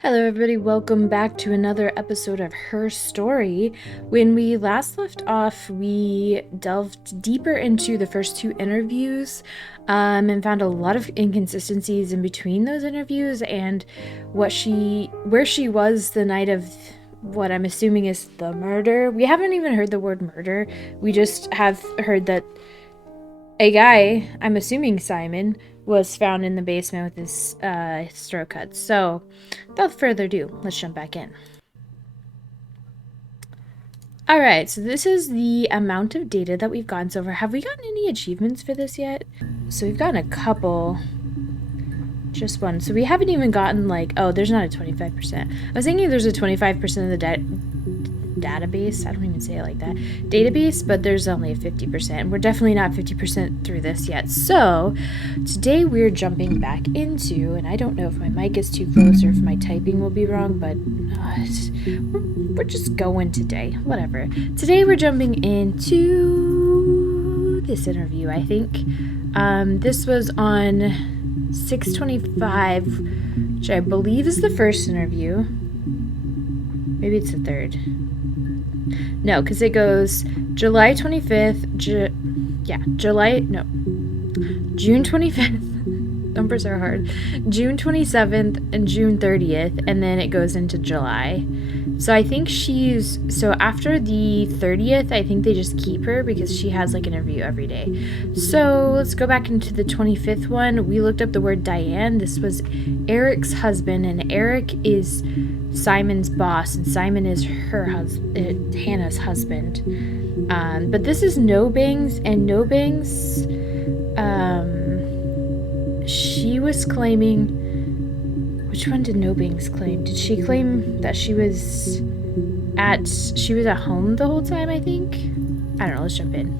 Hello, everybody. Welcome back to another episode of Her Story. When we last left off, we delved deeper into the first two interviews and found a lot of inconsistencies in between those interviews and where she was the night of what I'm assuming is the murder. We haven't even heard the word murder. We just have heard that a guy, I'm assuming Simon, was found in the basement with his throat cut. So, without further ado, let's jump back in. Alright, so this is the amount of data that we've gotten so far. Have we gotten any achievements for this yet? So we've gotten a couple. Just one. So we haven't even gotten oh, there's not a 25%. I was thinking there's a 25% of the database. I don't even say it like that. Database, but there's only a 50%. We're definitely not 50% through this yet. So today we're jumping back into, and I don't know if my mic is too close or if my typing will be wrong, but we're just going today. Whatever. Today we're jumping into this interview, I think. This was on 625, which I believe is the first interview. Maybe it's the third. No, because it goes July 25th, June 25th. Numbers are hard. June 27th and June 30th, and then it goes into July. So I think so after the 30th, I think they just keep her because she has an interview every day. So let's go back into the 25th one. We looked up the word Diane. This was Eric's husband, and Eric is Simon's boss, and Simon is her husband, Hannah's husband. But this is No Bangs, and No Bangs, she was claiming. Which one did No Bangs claim? Did she claim that she was at home the whole time, I think? I don't know, let's jump in.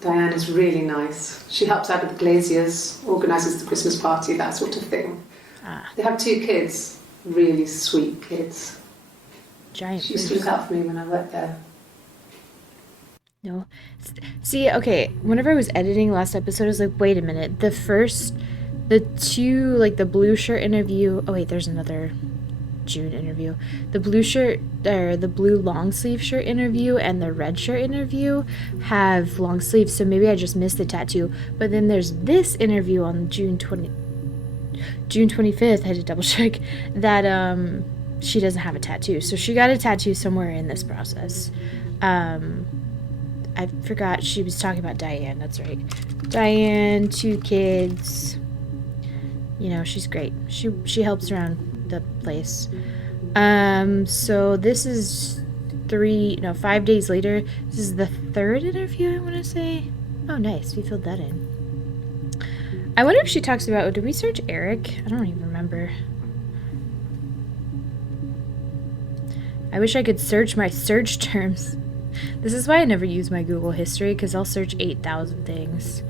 Diane is really nice. She helps out with the glaziers, organises the Christmas party, that sort of thing. They have 2 kids, really sweet kids. Giant. She used to look out for me when I worked there. No. See, okay, whenever I was editing last episode, I was like, wait a minute. The two, the blue shirt interview. Oh, wait, there's another June interview. The blue shirt, or the blue long sleeve shirt interview and the red shirt interview have long sleeves, so maybe I just missed the tattoo. But then there's this interview on June 25th, I had to double check, that she doesn't have a tattoo. So she got a tattoo somewhere in this process. I forgot she was talking about Diane, that's right. Diane, 2 kids. You know, she's great. She helps around the place. So this is 5 days later. This is the 3rd interview, I want to say. Oh, nice. We filled that in. I wonder if she talks about, did we search Eric? I don't even remember. I wish I could search my search terms. This is why I never use my Google history, because I'll search 8,000 things.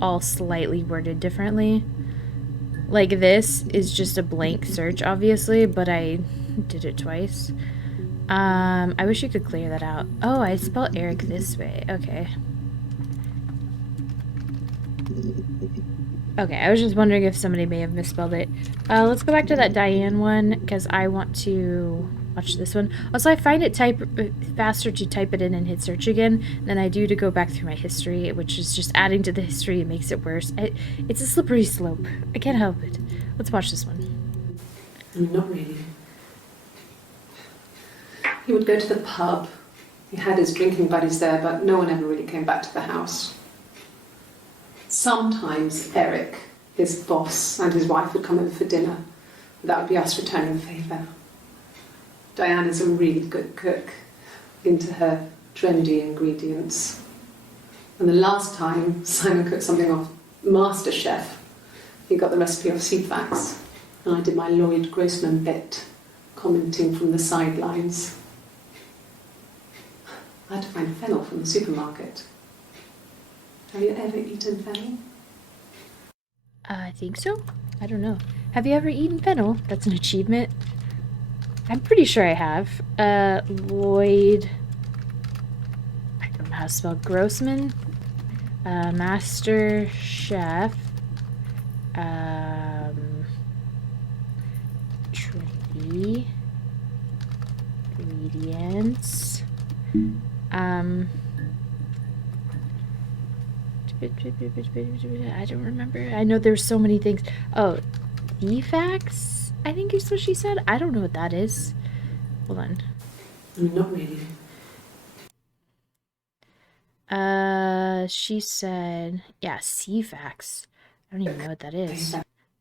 All slightly worded differently. This is just a blank search, obviously, but I did it twice. I wish you could clear that out. Oh, I spelled Eric this way. Okay. Okay, I was just wondering if somebody may have misspelled it. Let's go back to that Diane one, because I want to watch this one. Also, I find it faster to type it in and hit search again than I do to go back through my history, which is just adding to the history and makes it worse. It's a slippery slope. I can't help it. Let's watch this one. Not really. He would go to the pub. He had his drinking buddies there, but no one ever really came back to the house. Sometimes Eric, his boss, and his wife would come over for dinner. That would be us returning the favour. Diane is a really good cook, into her trendy ingredients. And the last time Simon cooked something off MasterChef, he got the recipe off Seedfax, and I did my Lloyd Grossman bit, commenting from the sidelines. I had to find fennel from the supermarket. Have you ever eaten fennel? I think so. I don't know. Have you ever eaten fennel? That's an achievement. I'm pretty sure I have. Lloyd. I don't know how to spell Grossman. Master Chef. Trinity. Ingredients. I don't remember. I know there's so many things. Oh, defects? I think is what she said. I don't know what that is. Hold on. Not really. She said, yeah, CFAX. I don't even know what that is.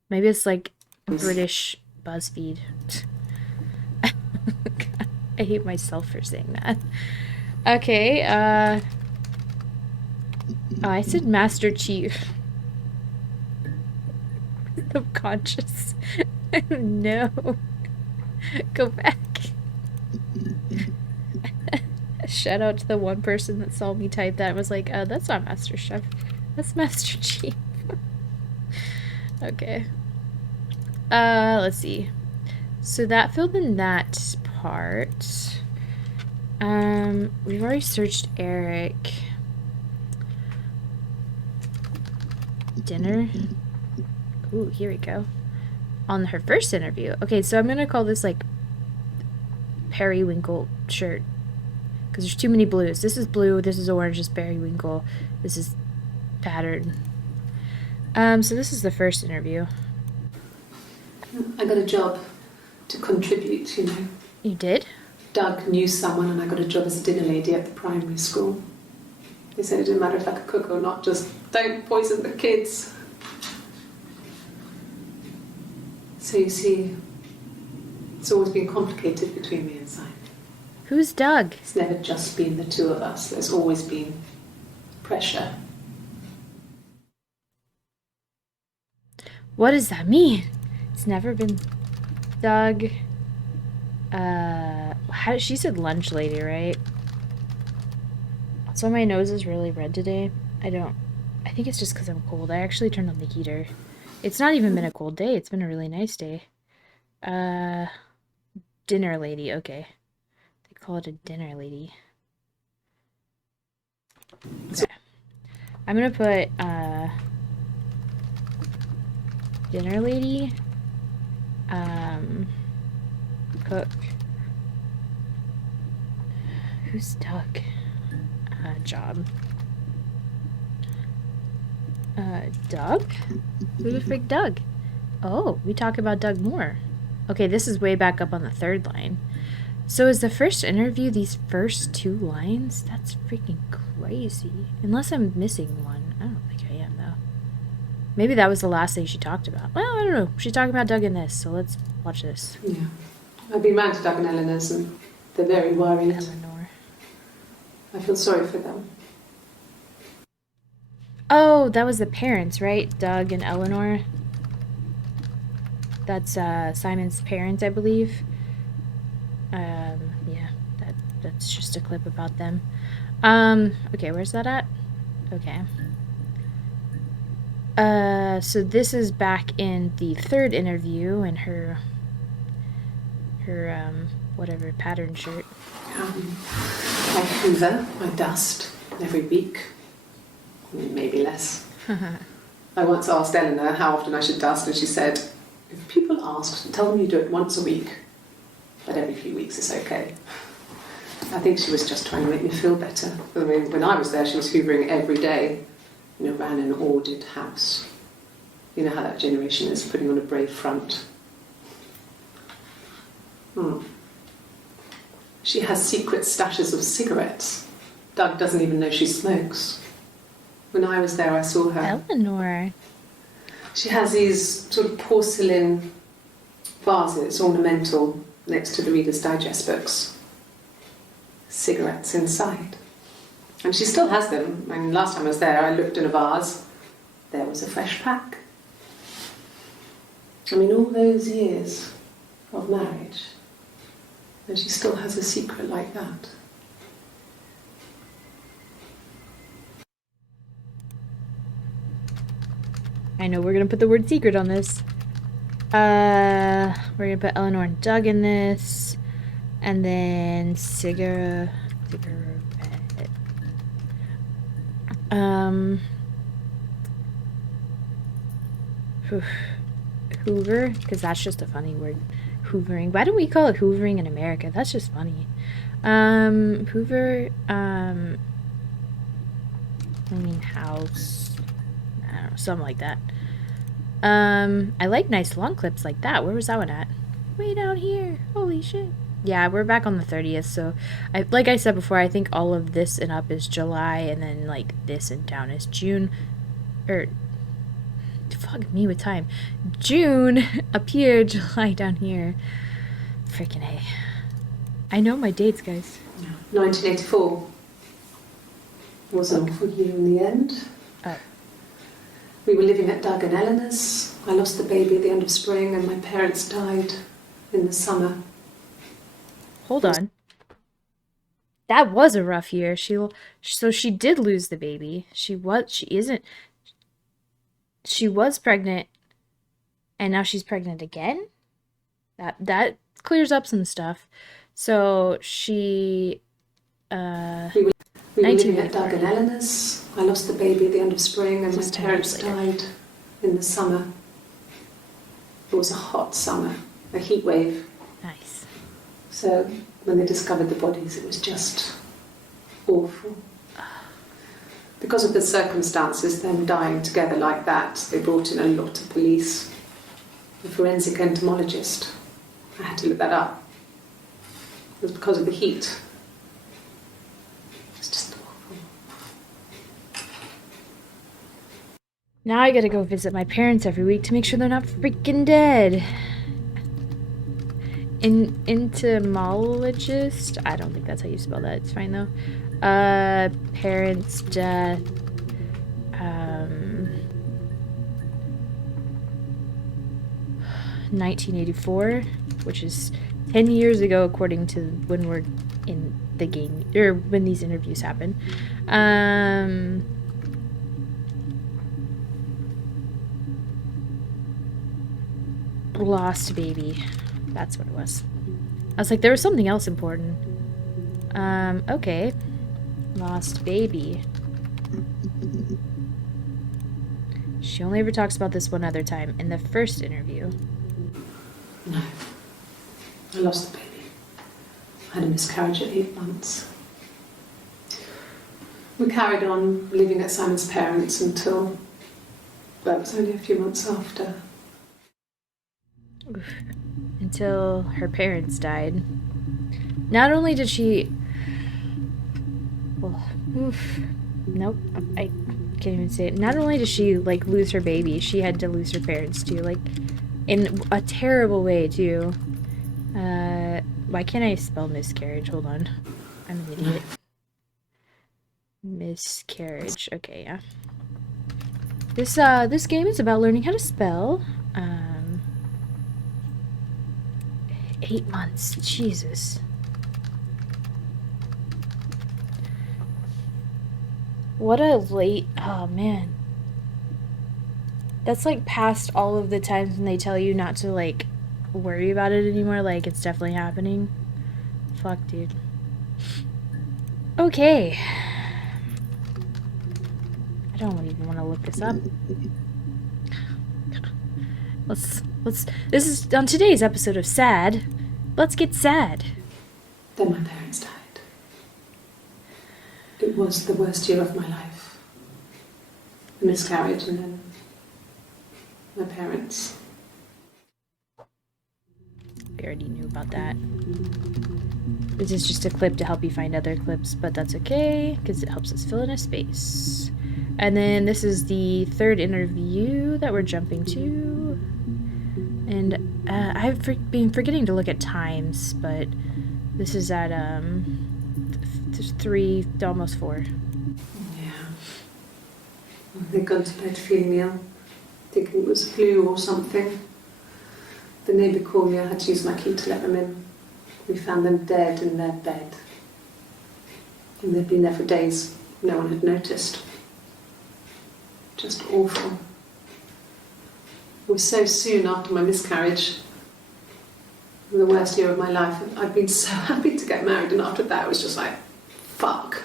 Maybe it's like British BuzzFeed. I hate myself for saying that. Okay, oh, I said Master Chief. Subconscious. No. Go back. Shout out to the one person that saw me type that and was like, that's not Master Chef. That's Master Chief. Okay. Let's see. So that filled in that part. We've already searched Eric. Dinner. Ooh, here we go. On her first interview. Okay, so I'm gonna call this like periwinkle shirt. Because there's too many blues. This is blue, this is orange, this is periwinkle, this is pattern. So this is the first interview. I got a job to contribute, you know. You did? Doug knew someone and I got a job as a dinner lady at the primary school. They said it didn't matter if I could cook or not, just don't poison the kids. So you see, it's always been complicated between me and Simon. Who's Doug? It's never just been the two of us. There's always been pressure. What does that mean? It's never been Doug. She said lunch lady, right? So my nose is really red today. I think it's just because I'm cold. I actually turned on the heater. It's not even been a cold day. It's been a really nice day. Dinner lady. Okay. They call it a dinner lady. Okay. I'm gonna put, dinner lady. Cook. Who's Doug? Job. Doug? Who the frick Doug? Oh, we talk about Doug more. Okay, this is way back up on the third line. So is the first interview these first two lines? That's freaking crazy. Unless I'm missing one. I don't think I am, though. Maybe that was the last thing she talked about. Well, I don't know. She's talking about Doug in this, so let's watch this. Yeah. I've been round to Doug and Eleanor's and they're very worried. Eleanor. I feel sorry for them. Oh, that was the parents, right? Doug and Eleanor. That's Simon's parents, I believe. Yeah, that's just a clip about them. Okay, where's that at? Okay. So this is back in the third interview in her whatever pattern shirt. I hoover, I dust every week. Maybe less. I once asked Eleanor how often I should dust, and she said, if people ask, tell them you do it once a week, but every few weeks is okay. I think she was just trying to make me feel better. I mean, when I was there, she was hoovering every day, you know, ran an ordered house. You know how that generation is, putting on a brave front. She has secret stashes of cigarettes. Doug doesn't even know she smokes. When I was there, I saw her. Eleanor. She has these sort of porcelain vases, ornamental, next to the Reader's Digest books. Cigarettes inside. And she still has them. I mean, last time I was there, I looked in a vase. There was a fresh pack. I mean, all those years of marriage, and she still has a secret like that. I know we're gonna put the word secret on this. We're gonna put Eleanor and Doug in this. And then cigarette. Hoover, because that's just a funny word. Hoovering. Why don't we call it hoovering in America? That's just funny. Hoover, cleaning house. I don't know, something like that. I like nice long clips like that. Where was that one at? Way down here. Holy shit. Yeah, we're back on the 30th, so like I said before, I think all of this and up is July, and then like this and down is June. Fuck me with time. June up here, July down here. Freaking A. I know my dates, guys. 1984 was an awful year in the end. Oh. We were living at Doug and Eleanor's. I lost the baby at the end of spring, and my parents died in the summer. Hold on. That was a rough year. So she did lose the baby. She was pregnant, and now she's pregnant again? That clears up some stuff. So she We were living at Doug and Eleanor's. I lost the baby at the end of spring, and my parents died in the summer. It was a hot summer, a heat wave. Nice. So when they discovered the bodies, it was just awful. Because of the circumstances, them dying together like that, they brought in a lot of police. A forensic entomologist. I had to look that up. It was because of the heat. It's just awful. Now I gotta go visit my parents every week to make sure they're not freaking dead. Entomologist? I don't think that's how you spell that. It's fine though. Parents' death. 1984, which is 10 years ago according to when we're in the game, or when these interviews happen. Lost baby. That's what it was. I was like, there was something else important. Okay. Lost baby. She only ever talks about this one other time, in the first interview. No. I lost the baby. I had a miscarriage at 8 months. We carried on living at Simon's parents until, well, it was only a few months after. Oof. Until her parents died. Not only did she... Well, oof. Nope. I can't even say it. Not only did she, like, lose her baby, she had to lose her parents, too. Like, in a terrible way, too. Why can't I spell miscarriage? Hold on. I'm an idiot. Miscarriage. Okay, yeah. This game is about learning how to spell. 8 months. Jesus. What a late... Oh, man. That's, like, past all of the times when they tell you not to, like, worry about it anymore. Like, it's definitely happening. Fuck, dude. Okay. I don't even want to look this up. Let's... This is on today's episode of Sad. Let's get sad. Then my parents died. It was the worst year of my life. A miscarriage and then my parents. We already knew about that. This is just a clip to help you find other clips, but that's okay, because it helps us fill in a space. And then this is the third interview that we're jumping to. And I've been forgetting to look at times, but this is at 3, almost 4. Yeah. They'd gone to bed feeling ill, thinking it was flu or something. The neighbour called me, I had to use my key to let them in. We found them dead in their bed. And they'd been there for days. No one had noticed. Just awful. It was so soon after my miscarriage. The worst year of my life. I'd been so happy to get married, and after that it was just like, fuck.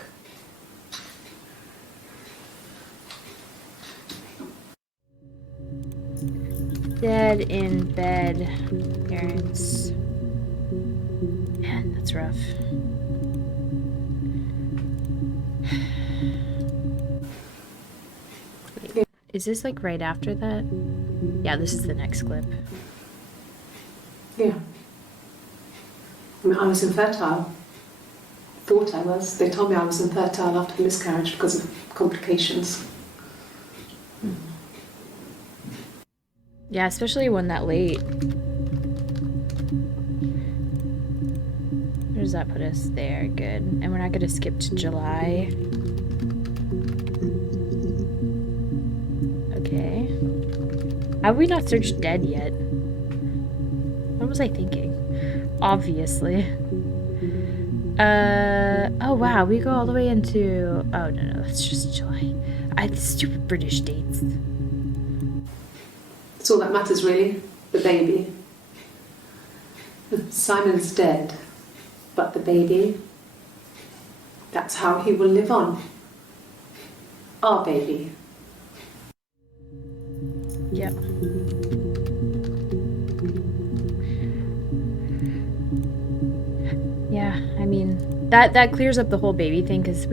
Dead in bed parents. Man, that's rough. Wait, is this like right after that? Yeah, this is the next clip. Yeah. I mean, I was infertile. Thought I was. They told me I was infertile after the miscarriage because of complications. Yeah, especially one that late. Where does that put us? There, good. And we're not gonna skip to July. Okay. Have we not searched dead yet? What was I thinking? Obviously. Oh wow, we go all the way into... Oh no, that's just July. Stupid British dates. It's all that matters, really. The baby. Simon's dead, but the baby, that's how he will live on. Our baby. Yep. Yeah, I mean, that clears up the whole baby thing, because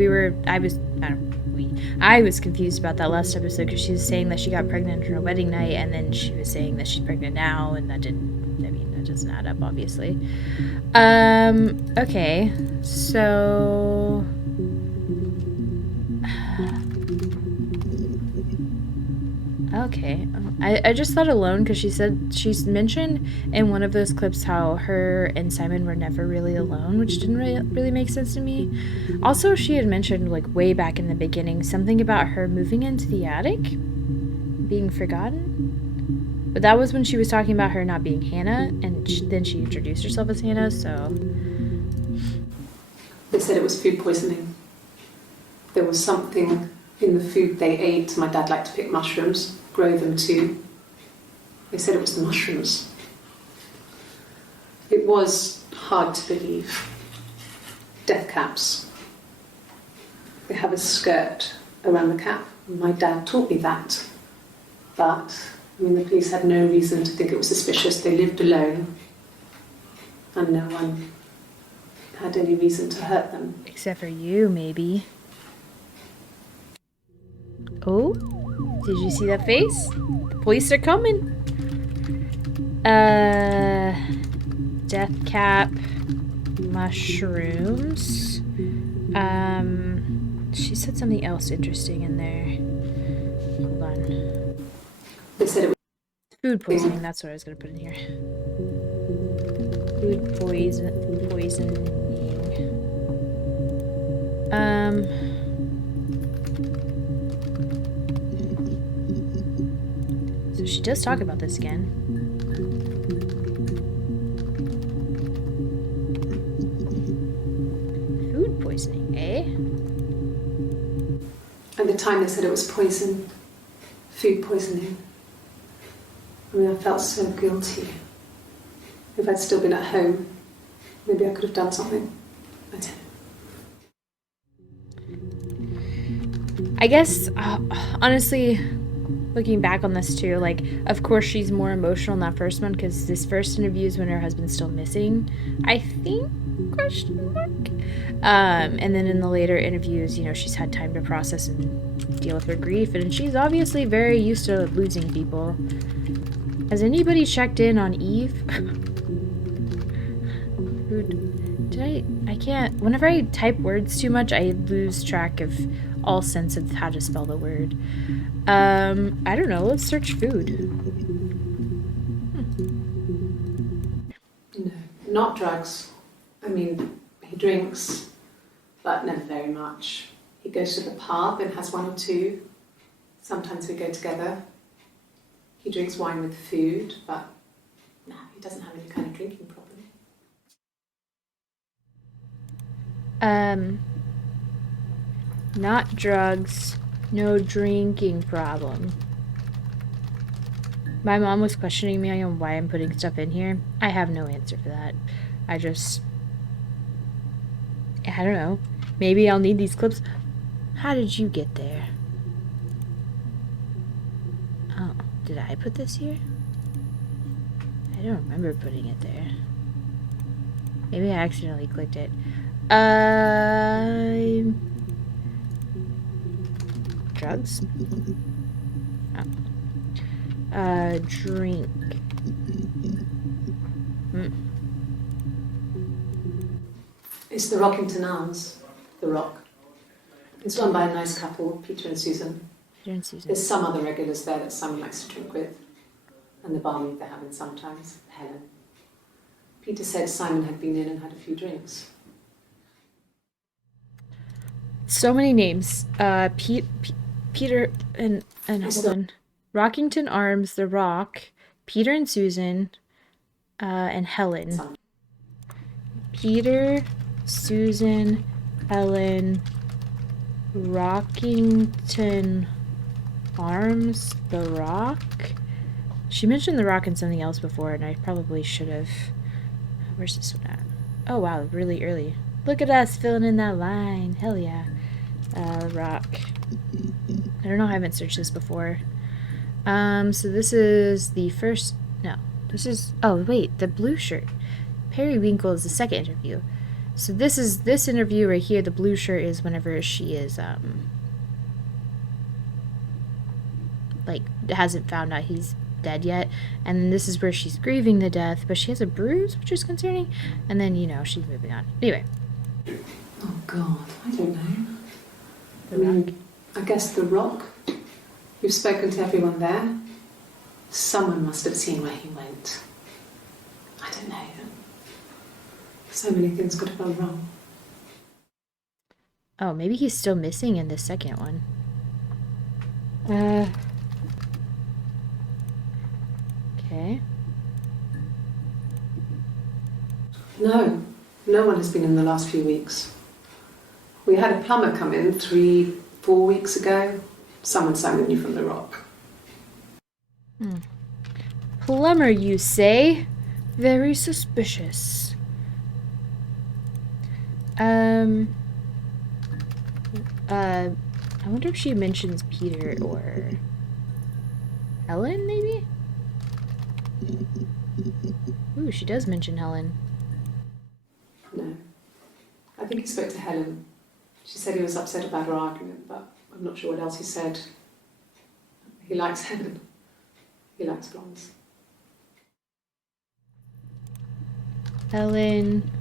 I was confused about that last episode, because she was saying that she got pregnant on her wedding night, and then she was saying that she's pregnant now, and that doesn't add up, obviously. Okay, so... Okay, I just thought alone, because she's mentioned in one of those clips how her and Simon were never really alone, which didn't really make sense to me. Also, she had mentioned, like, way back in the beginning, something about her moving into the attic, being forgotten. But that was when she was talking about her not being Hannah, and then she introduced herself as Hannah, so... They said it was food poisoning. There was something in the food they ate. My dad liked to pick mushrooms, grow them too. They said it was the mushrooms. It was hard to believe. Death caps. They have a skirt around the cap. My dad taught me that. But, I mean, the police had no reason to think it was suspicious. They lived alone. And no one had any reason to hurt them. Except for you, maybe. Oh, did you see that face? The police are coming. Death cap, mushrooms. She said something else interesting in there. Hold on. They said it was food poisoning. That's what I was gonna put in here. Food poisoning. So she does talk about this again. Food poisoning, eh? At the time they said it was poison. Food poisoning. I mean, I felt so guilty. If I'd still been at home, maybe I could have done something. I didn't. I guess, honestly, looking back on this too, like, of course she's more emotional in that first one, because this first interview is when her husband's still missing, I think, question mark? And then in the later interviews, you know, she's had time to process and deal with her grief, and she's obviously very used to losing people. Has anybody checked in on Eve? I can't, whenever I type words too much, I lose track of all sense of how to spell the word. I don't know, let's search food. No, not drugs. I mean, he drinks, but never very much. He goes to the pub and has one or two. Sometimes we go together. He drinks wine with food, but no, he doesn't have any kind of drinking problem. Not drugs, no drinking problem. My mom was questioning me on why I'm putting stuff in here. I have no answer for that. I don't know. Maybe I'll need these clips. How did you get there? Oh, did I put this here? I don't remember putting it there. Maybe I accidentally clicked it. Drugs? Oh. Drink. It's the Rockington Arms, the Rock. It's run by a nice couple, Peter and Susan. Peter and Susan. There's some other regulars there that Simon likes to drink with, and the barmaid they're having sometimes, Helen. Peter said Simon had been in and had a few drinks. So many names. Peter and hold on. Rockington Arms, The Rock, Peter and Susan, and Helen. Peter, Susan, Helen, Rockington Arms, The Rock. She mentioned The Rock and something else before, and I probably should have. Where's this one at? Oh wow, really early. Look at us filling in that line. Hell yeah. Rock. I don't know, I haven't searched this before. So this is the first. No, this is. Oh wait, the blue shirt. Periwinkle is the second interview. So this interview right here. The blue shirt is whenever she is like hasn't found out he's dead yet, and then this is where she's grieving the death, but she has a bruise, which is concerning, and then she's moving on. Anyway. Oh God, I don't know. I guess the Rock. We've spoken to everyone there. Someone must have seen where he went. I don't know. So many things could have gone wrong. Oh, maybe he's still missing in the second one. Okay. No one has been in the last few weeks. We had a plumber come in 3-4 weeks ago. Someone summoned you from the Rock. Plumber, you say? Very suspicious. I wonder if she mentions Peter or Helen, maybe? Ooh, she does mention Helen. No. I think he spoke to Helen. She said he was upset about her argument, but I'm not sure what else he said. He likes Helen. He likes blondes. Helen,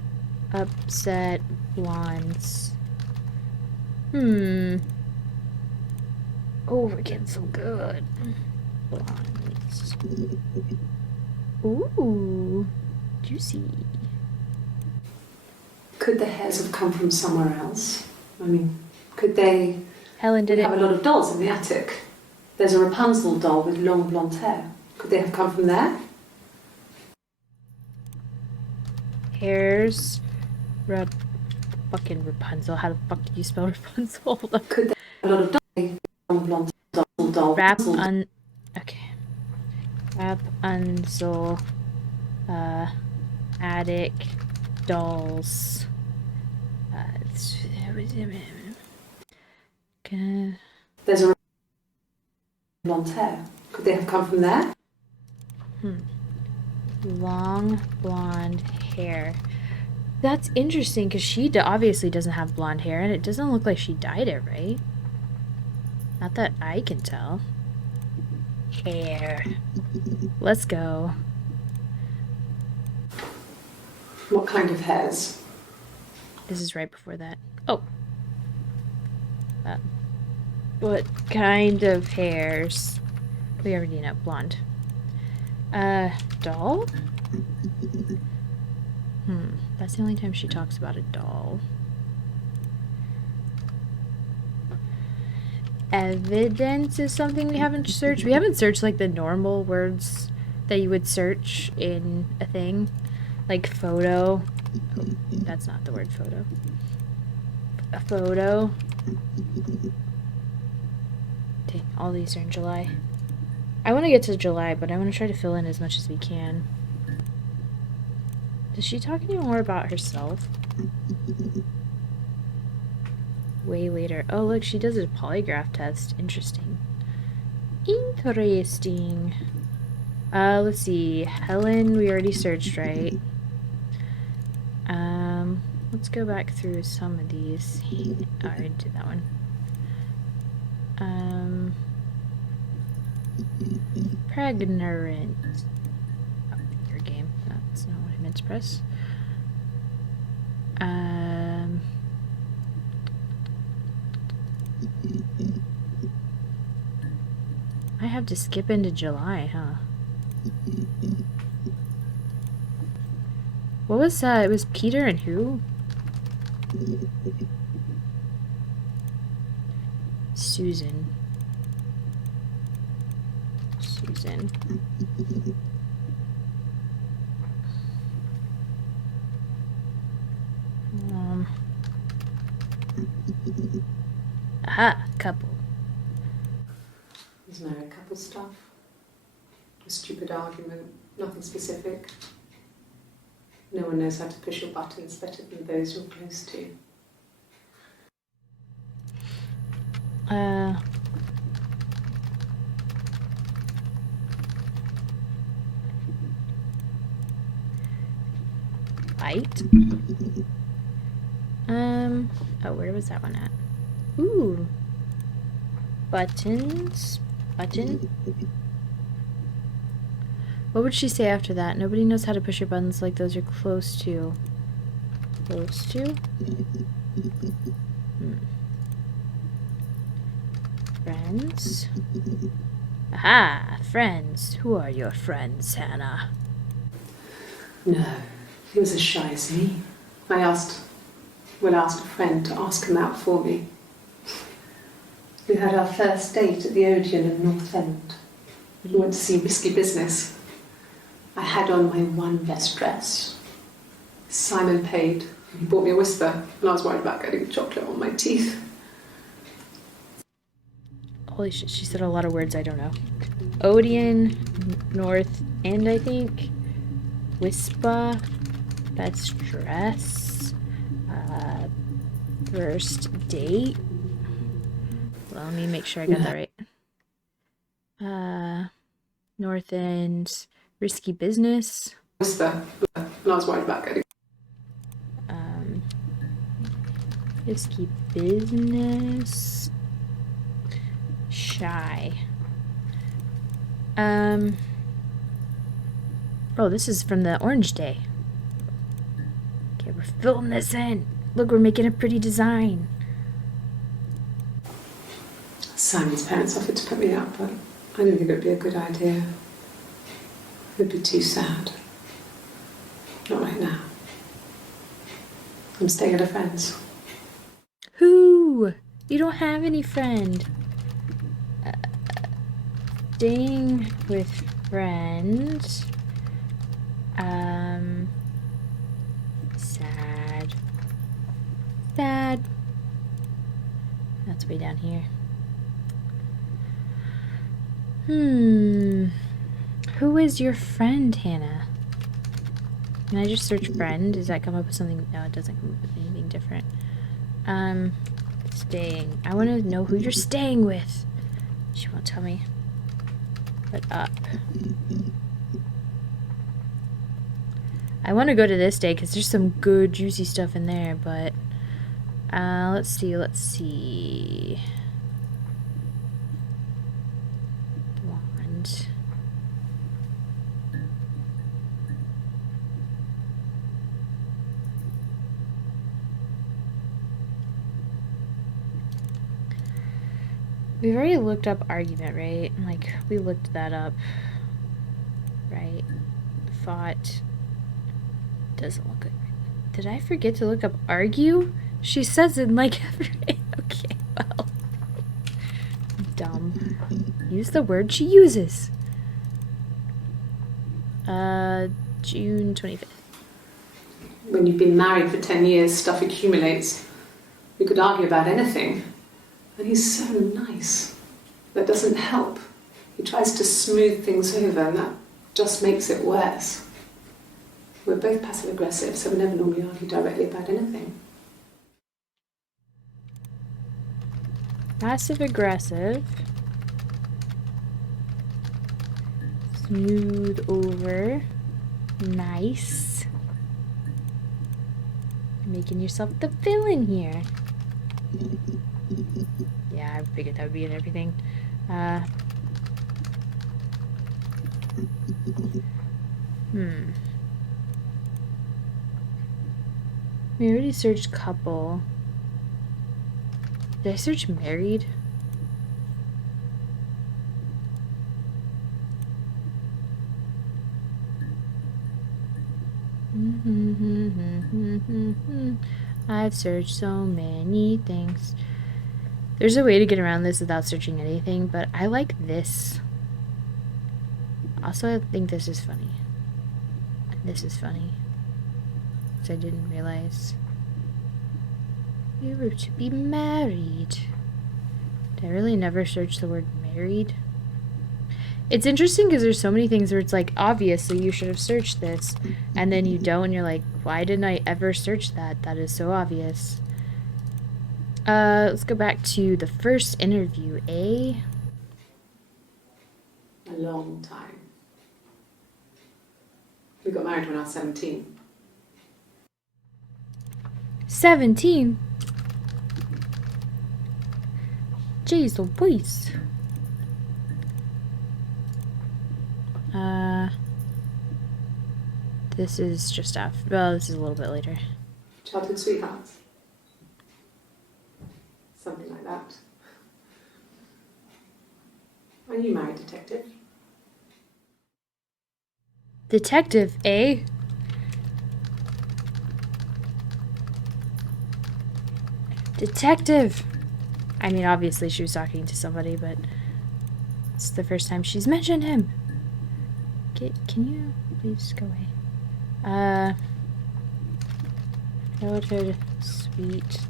upset, blondes. Oh, we're getting so good. Blondes. Ooh, juicy. Could the hairs have come from somewhere else? I mean, could they... Helen did We it. have a lot of dolls in the attic. There's a Rapunzel doll with long blonde hair. Could they have come from there? Hairs. Fucking Rapunzel. How the fuck do you spell Rapunzel? Hold on. Could they have a lot of dolls? Long blonde doll. Okay. Rapunzel. Attic. Dolls. There's a blonde hair. Could they have come from there? Long blonde hair. That's interesting because she obviously doesn't have blonde hair, and it doesn't look like she dyed it, right? Not that I can tell. Hair. Let's go. What kind of hairs? This is right before that. Oh. What kind of hairs? We already know. Blonde. Doll? That's the only time she talks about a doll. Evidence is something we haven't searched. We haven't searched like the normal words that you would search in a thing. Like photo. Oh, that's not the word photo. A photo. Dang, all these are in July. I want to get to July, but I want to try to fill in as much as we can. Does she talk any more about herself? Way later. Oh, look, she does a polygraph test. Interesting. Interesting. Let's see. Helen, we already searched, right? Let's go back through some of these. Oh, I already did that one. Pregnant. Oh, your game. That's not what I meant to press. I have to skip into July, huh? What was that? It was Peter and who? Susan. Susan. Aha, couple. There's married couple stuff. A stupid argument, nothing specific. No one knows how to push your buttons better than those you're close to. Fight. Oh, where was that one at? Ooh. Buttons. Button. What would she say after that? Nobody knows how to push your buttons like those you're close to. Close to? Friends? Aha! Friends. Who are your friends, Hannah? No, he was as shy as me. I asked a friend to ask him out for me. We had our first date at the Odeon in North End. We went to see Risky Business. I had on my one best dress. Simon paid. He bought me a Whisper, and I was worried about getting chocolate on my teeth. Holy shit, she said a lot of words I don't know. Odeon, North End, I think. Whisper, best dress. First date. Well, let me make sure I got that right. North End, Risky Business. Whisper, and I was worried about getting. Risky Business. Shy. Oh, this is from the Orange Day. Okay, we're filling this in. Look, we're making a pretty design. Simon's parents offered to put me up, but I didn't think it would be a good idea. It would be too sad. Not right now. I'm staying at a friend's. Who? You don't have any friend. Staying with friends. Sad. Sad. That's way down here. Who is your friend, Hannah? Can I just search friend? Does that come up with something? No, it doesn't come up with anything different. Staying. I want to know who you're staying with. She won't tell me. But up. I want to go to this day because there's some good juicy stuff in there, but let's see. Blonde. We've already looked up argument, right? Like, we looked that up, right? Fought. Doesn't look good. Did I forget to look up argue? She says it like every... Okay, well. Dumb. Use the word she uses. June 25th. When you've been married for 10 years, stuff accumulates. We could argue about anything. And he's so nice. That doesn't help. He tries to smooth things over, and that just makes it worse. We're both passive-aggressive, so we never normally argue directly about anything. Passive-aggressive. Smooth over. Nice. Making yourself the villain here. Yeah, I figured that would be in everything. We already searched couple. Did I search married? I've searched so many things. There's a way to get around this without searching anything, but I like this. Also, I think this is funny. This is funny. Which I didn't realize. We were to be married. Did I really never search the word married? It's interesting because there's so many things where it's like, obviously you should have searched this, and then you don't, and you're like, why didn't I ever search that? That is so obvious. Let's go back to the first interview, A. A long time. We got married when I was 17. 17? Jeez Louise. This is just after. Well, this is a little bit later. Childhood sweethearts. Something like that. Are you married, detective? Detective, eh? Detective! I mean, obviously she was talking to somebody, but it's the first time she's mentioned him. Can you please go away? Childhood sweetheart.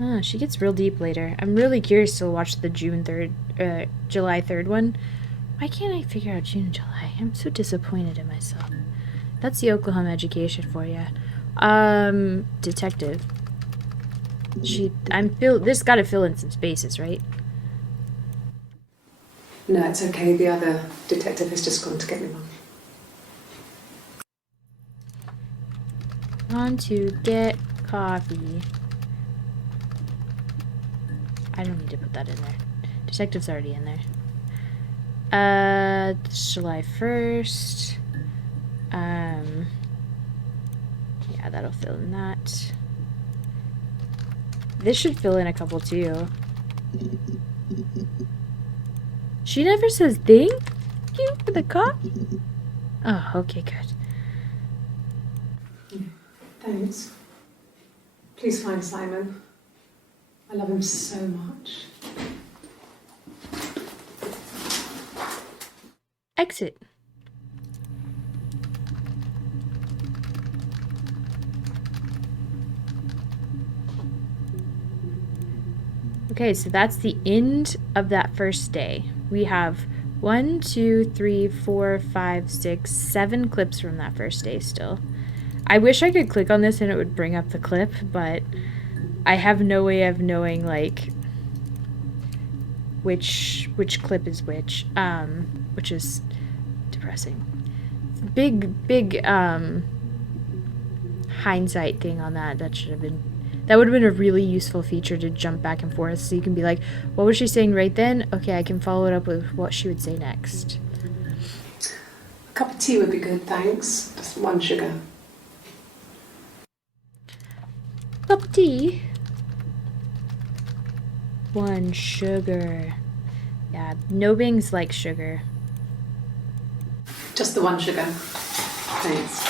Oh, she gets real deep later. I'm really curious to watch the July 3rd one. Why can't I figure out June and July? I'm so disappointed in myself. That's the Oklahoma education for you. Detective. This gotta fill in some spaces, right? No, it's okay. The other detective has just gone to get me one. On to get coffee. I don't need to put that in there. Detective's already in there. It's July 1st. Yeah, that'll fill in that. This should fill in a couple too. She never says thank you for the coffee. Oh, okay, good. Thanks. Please find Simon. I love him so much. Exit. Okay, so that's the end of that first day. We have 1, 2, 3, 4, 5, 6, 7 clips from that first day still. I wish I could click on this and it would bring up the clip, but I have no way of knowing, like, which clip is which is depressing. Big hindsight thing on that. That would have been a really useful feature to jump back and forth so you can be like, what was she saying right then? Okay, I can follow it up with what she would say next. A cup of tea would be good, thanks. Just 1 sugar. Cup of tea. 1 sugar. Yeah, no bangs like sugar. Just the 1 sugar. Thanks.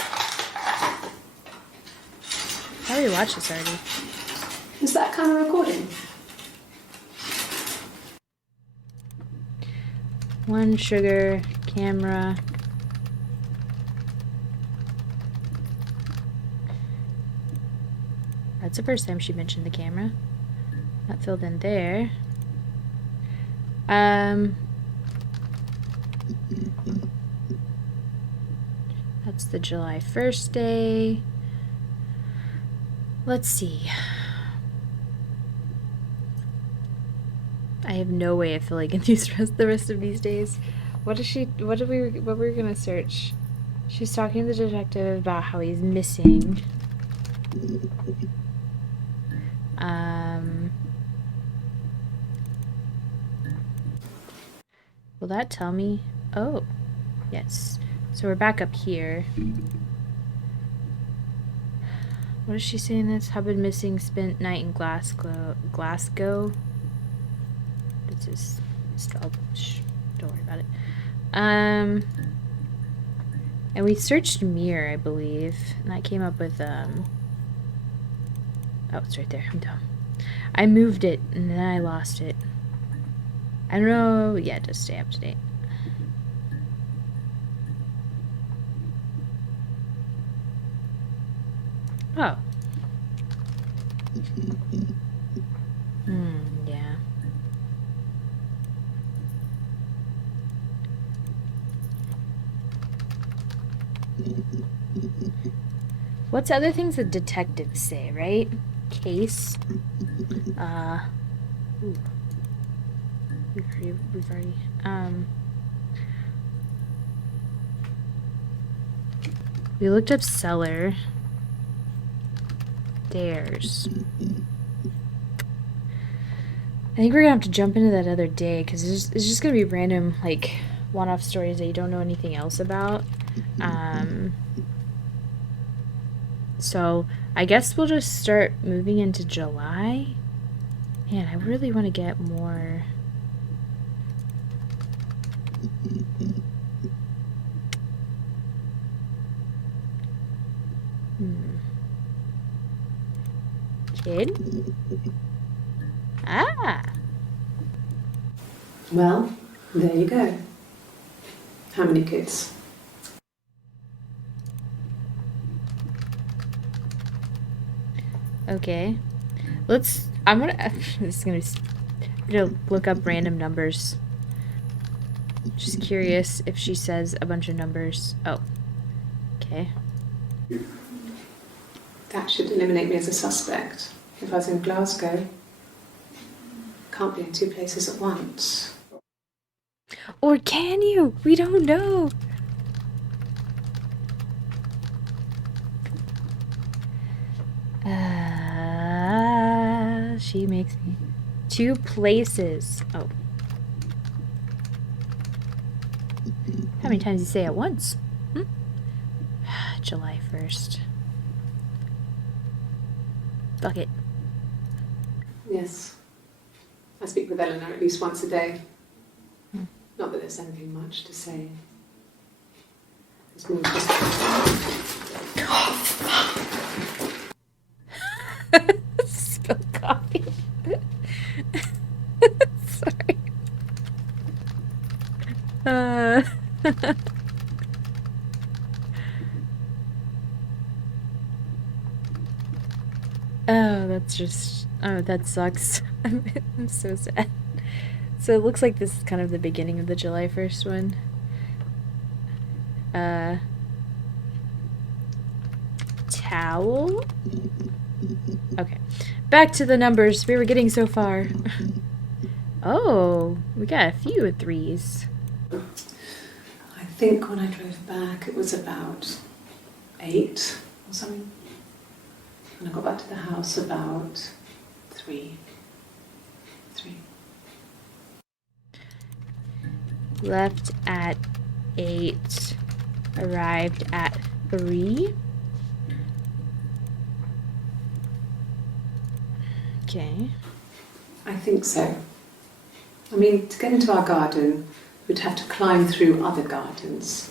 I already watched this already. Is that kind of recording? 1 sugar, camera. That's the first time she mentioned the camera. That filled in there. That's the July 1st day. Let's see. I have no way of filling in the rest of these days. What were we gonna search? She's talking to the detective about how he's missing. Will that tell me? Oh, yes. So we're back up here. What is she saying this? Have been missing, spent night in Glasgow. This is spelled. Shh, don't worry about it. And we searched mirror, I believe. And that came up with, oh, it's right there. I'm dumb. I moved it, and then I lost it. I don't know. Yeah, just stay up to date. Oh. Yeah. What's other things that detectives say, right? Case. Ooh. We've already, we looked up cellar. Stairs. I think we're gonna have to jump into that other day, because it's just gonna be random, like, one-off stories that you don't know anything else about. So I guess we'll just start moving into July. Man, I really want to get more. Kid? Ah! Well, there you go. How many kids? Okay. This is gonna look up random numbers. Just curious if she says a bunch of numbers. Oh. Okay. That should eliminate me as a suspect. If I was in Glasgow, can't be in two places at once. Or can you? We don't know. She makes me. Two places. Oh. How many times do you say at once? July 1st. Fuck it. Yes. I speak with Eleanor at least once a day. Not that there's anything much to say. It's more just... Spilled coffee. Sorry. Oh, that's just... Oh, that sucks. I'm so sad. So it looks like this is kind of the beginning of the July 1st one. Towel? Okay. Back to the numbers. We were getting so far. Oh, we got a few of threes. I think when I drove back it was about 8 or something. And I got back to the house about 3. Left at 8. Arrived at 3. Okay. I think so. I mean, to get into our garden, we'd have to climb through other gardens.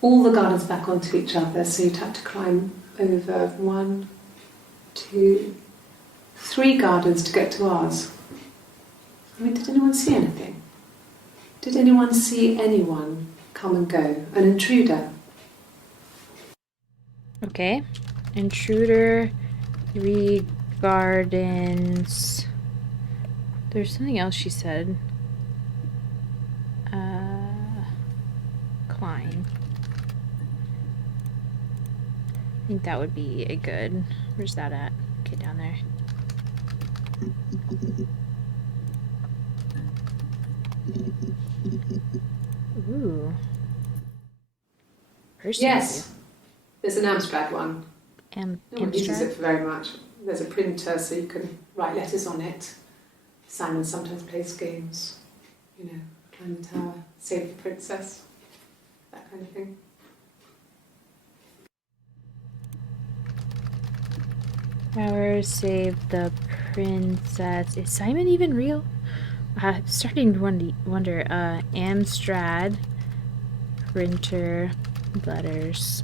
All the gardens back onto each other, so you'd have to climb over 1, 2, 3 gardens to get to ours. I mean, did anyone see anything? Did anyone see anyone come and go? An intruder? Okay. Intruder, 3 gardens. There's something else she said. Climb. I think that would be a good... Where's that at? Okay, down there. Ooh. Person Yes, there's an Amstrad one. review. No one uses Amstrad. it for very much. There's a printer so you can write letters on it. Simon sometimes plays games, you know, climb the tower, save the princess, that kind of thing. Tower, save the princess. Is Simon even real? I'm starting to wonder. Amstrad, printer, letters.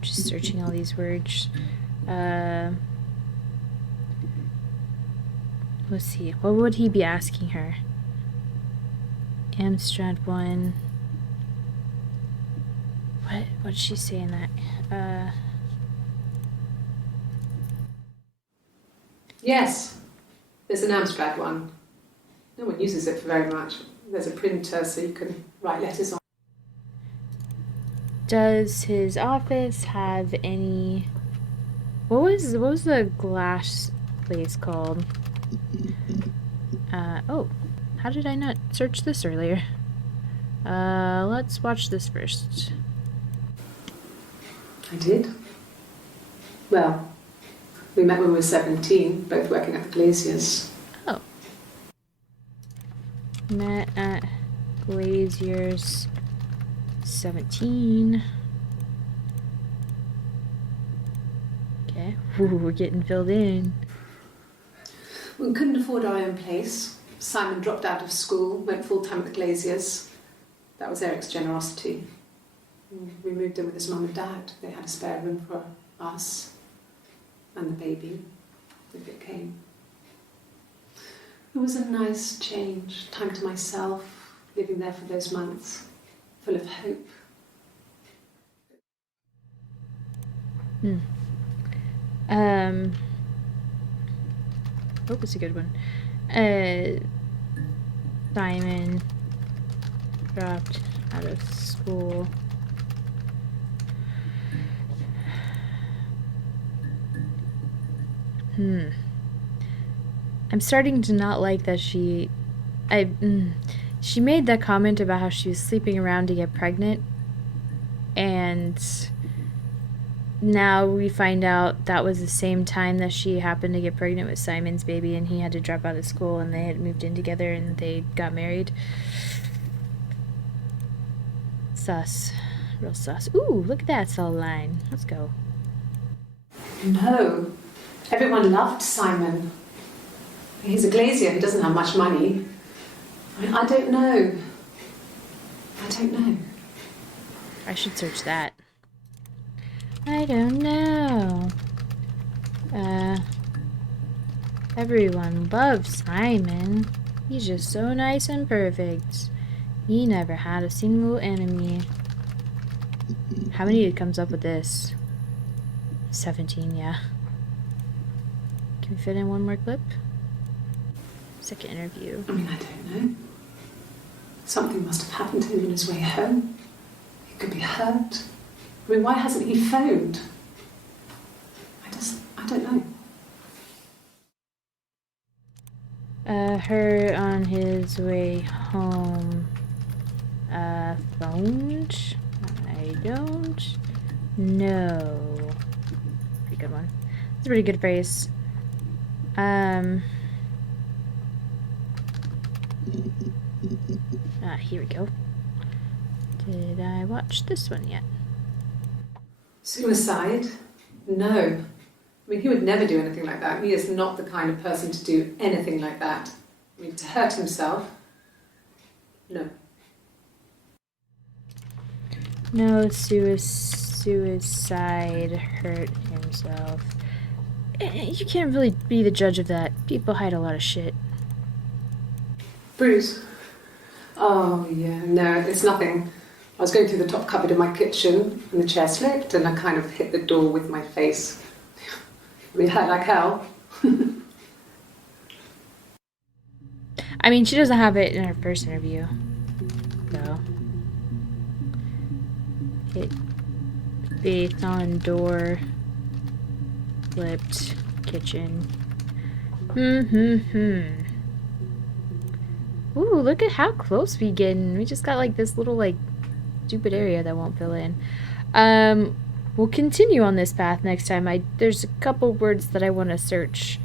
Just searching all these words. Let's see. What would he be asking her? Amstrad 1. What'd she say in that? Yes, there's an Amstrad one. No one uses it for very much. There's a printer so you can write letters on. Does his office have any... What was the glass place called? Oh, how did I not search this earlier? Let's watch this first. I did. Well, we met when we were 17, both working at the Glaziers. Oh. Met at Glaziers 17. Okay. Ooh, we're getting filled in. We couldn't afford our own place. Simon dropped out of school, went full-time at the Glaziers. That was Eric's generosity. We moved in with his mum and dad. They had a spare room for us and the baby, if it came. It was a nice change, time to myself, living there for those months, full of hope. Oh, it's a good one. Simon dropped out of school. I'm starting to not like that she made that comment about how she was sleeping around to get pregnant, and now we find out that was the same time that she happened to get pregnant with Simon's baby, and he had to drop out of school, and they had moved in together, and they got married. Sus. Real sus. Ooh, look at that cell line. Let's go. No. Everyone loved Simon. He's a glazier who doesn't have much money. I don't know. I should search that. I don't know. Everyone loves Simon. He's just so nice and perfect. He never had a single enemy. How many comes up with this? 17, yeah. Can we fit in one more clip? Second interview. I don't know. Something must have happened to him on his way home. He could be hurt. Why hasn't he phoned? I don't know. Her on his way home. Phoned? I don't know. Pretty good one. That's a pretty good phrase. Here we go. Did I watch this one yet? Suicide? No. He would never do anything like that. He is not the kind of person to do anything like that. To hurt himself? No. No, suicide, hurt himself. You can't really be the judge of that. People hide a lot of shit. Bruce? Oh, yeah, no, it's nothing. I was going through the top cupboard in my kitchen and the chair slipped and I kind of hit the door with my face. It hurt like hell. I mean, she doesn't have it in her first interview, though. Hit faith on door. Flipped kitchen. Ooh, look at how close we getting. We just got like this little like stupid area that won't fill in. We'll continue on this path next time. There's a couple words that I want to search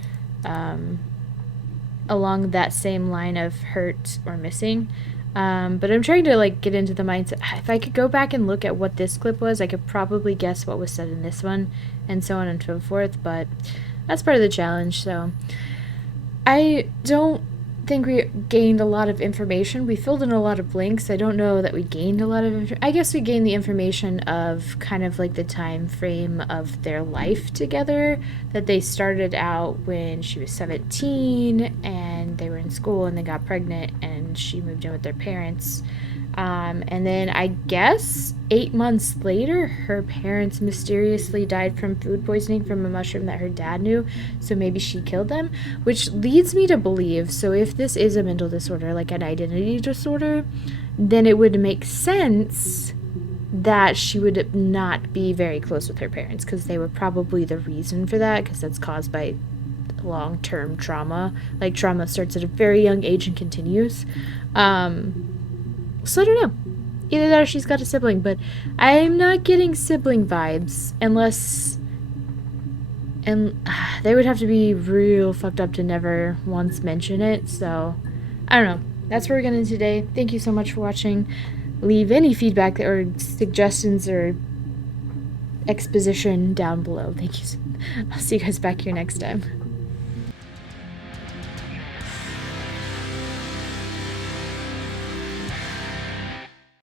along that same line of hurt or missing. But I'm trying to like get into the mindset. If I could go back and look at what this clip was, I could probably guess what was said in this one, and so on and so forth, but that's part of the challenge. So I don't think we gained a lot of information. We filled in a lot of blanks. I don't know that we gained a lot of I guess we gained the information of kind of like the time frame of their life together, that they started out when she was 17 and they were in school and they got pregnant and she moved in with their parents. And then I guess 8 months later, her parents mysteriously died from food poisoning from a mushroom that her dad knew, so maybe she killed them, which leads me to believe, so if this is a mental disorder, like an identity disorder, then it would make sense that she would not be very close with her parents, because they were probably the reason for that, because that's caused by long-term trauma. Like, trauma starts at a very young age and continues. So I don't know. Either that or she's got a sibling, but I'm not getting sibling vibes unless... And they would have to be real fucked up to never once mention it, so I don't know. That's where we're getting today. Thank you so much for watching. Leave any feedback or suggestions or exposition down below. Thank you. I'll see you guys back here next time.